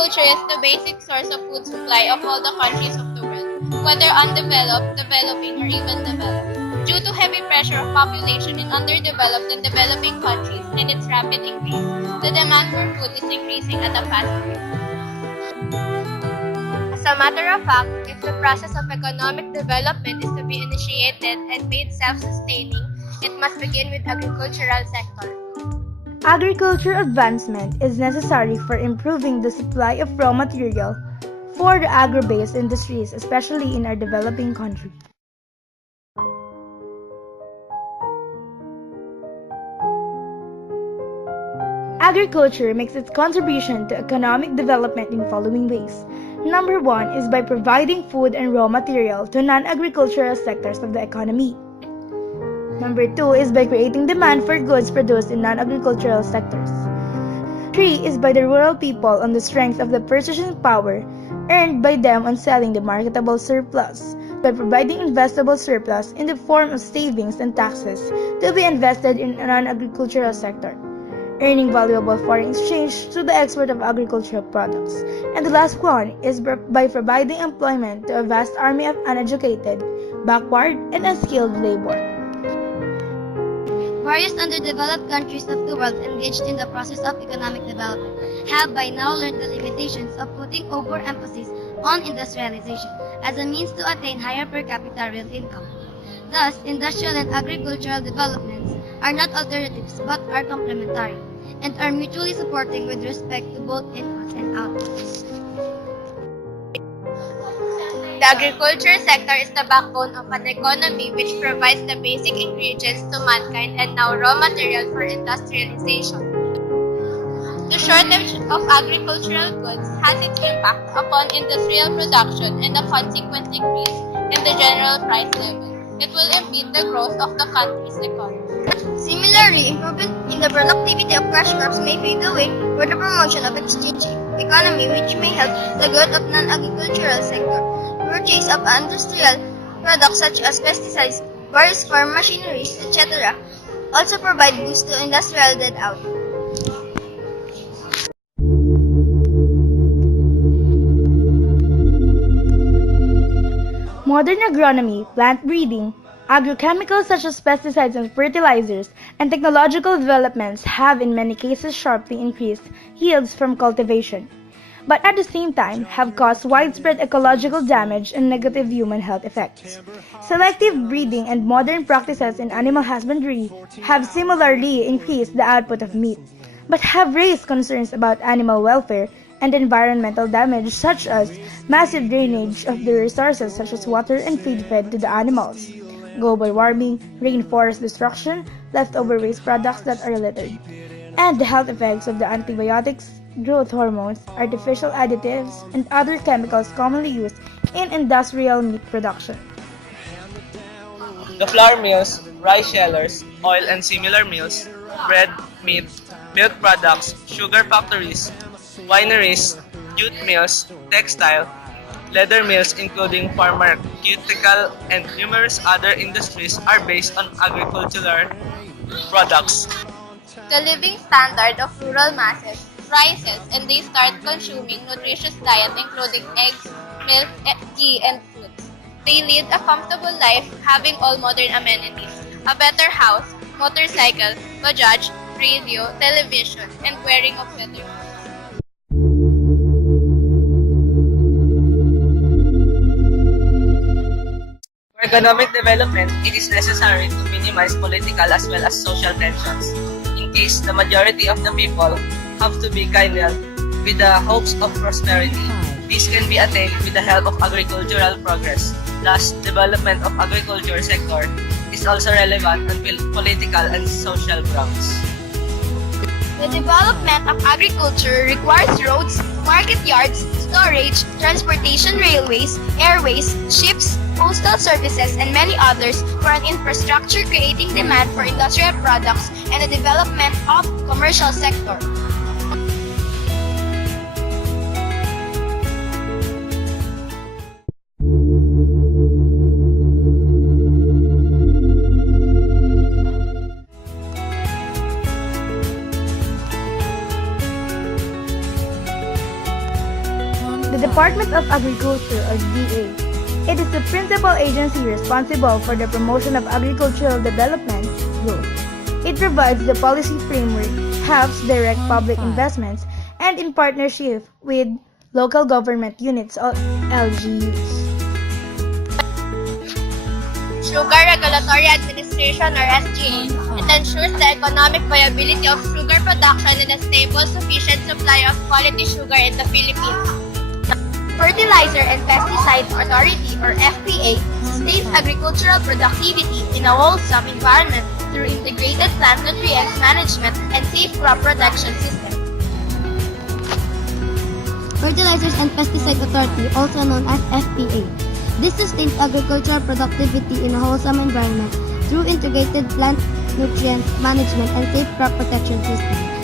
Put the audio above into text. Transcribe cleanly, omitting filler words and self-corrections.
Agriculture is the basic source of food supply of all the countries of the world, whether undeveloped, developing, or even developed. Due to heavy pressure of population in underdeveloped and developing countries and its rapid increase, the demand for food is increasing at a fast rate. As a matter of fact, if the process of economic development is to be initiated and made self-sustaining, it must begin with agricultural sector. Agriculture advancement is necessary for improving the supply of raw material for the agro-based industries, especially in our developing countries. Agriculture makes its contribution to economic development in following ways. Number one is by providing food and raw material to non-agricultural sectors of the economy. Number two is by creating demand for goods produced in non-agricultural sectors. Three is by the rural people on the strength of the purchasing power earned by them on selling the marketable surplus, by providing investable surplus in the form of savings and taxes to be invested in a non-agricultural sector, earning valuable foreign exchange through the export of agricultural products. And the last one is by providing employment to a vast army of uneducated, backward, and unskilled labor. Various underdeveloped countries of the world engaged in the process of economic development have by now learned the limitations of putting overemphasis on industrialization as a means to attain higher per capita real income. Thus, industrial and agricultural developments are not alternatives but are complementary and are mutually supporting with respect to both inputs and outputs. The agriculture sector is the backbone of an economy which provides the basic ingredients to mankind and now raw material for industrialization. The shortage of agricultural goods has its impact upon industrial production and the consequent increase in the general price level. It will impede the growth of the country's economy. Similarly, improvement in the productivity of cash crops may pave the way for the promotion of exchange economy, which may help the growth of non-agricultural sector. Purchase of industrial products such as pesticides, various farm machineries, etc. also provide boost to industrial dead output. Modern agronomy, plant breeding, agrochemicals such as pesticides and fertilizers, and technological developments have in many cases sharply increased yields from cultivation, but at the same time have caused widespread ecological damage and negative human health effects. Selective breeding and modern practices in animal husbandry have similarly increased the output of meat, but have raised concerns about animal welfare and environmental damage such as massive drainage of the resources such as water and feed fed to the animals, global warming, rainforest destruction, leftover waste products that are littered, and the health effects of the antibiotics, growth hormones, artificial additives, and other chemicals commonly used in industrial meat production. The flour mills, rice shellers, oil and similar mills, bread, meat, milk products, sugar factories, wineries, jute mills, textile, leather mills including pharmaceutical and numerous other industries are based on agricultural products. The living standard of rural masses rises and they start consuming nutritious diet including eggs, milk, tea, and fruits. They lead a comfortable life having all modern amenities, a better house, motorcycle, bajaj, radio, television, and wearing of better clothes. For economic development, it is necessary to minimize political as well as social tensions. In case the majority of the people have to be guided with the hopes of prosperity. This can be attained with the help of agricultural progress. Thus, development of agriculture sector is also relevant on political and social grounds. The development of agriculture requires roads, market yards, storage, transportation railways, airways, ships, postal services, and many others for an infrastructure creating demand for industrial products and the development of commercial sector. The Department of Agriculture, or DA. It is the principal agency responsible for the promotion of agricultural development growth. It provides the policy framework, helps direct public investments, and in partnership with local government units or LGUs. Sugar Regulatory Administration, or SGA. It ensures the economic viability of sugar production and a stable, sufficient supply of quality sugar in the Philippines. Fertilizer and Pesticide Authority, or FPA, sustains agricultural productivity in a wholesome environment through integrated plant nutrients management and safe crop protection system. Fertilizers and Pesticide Authority, also known as FPA. This sustains agricultural productivity in a wholesome environment through integrated plant nutrients management and safe crop protection system.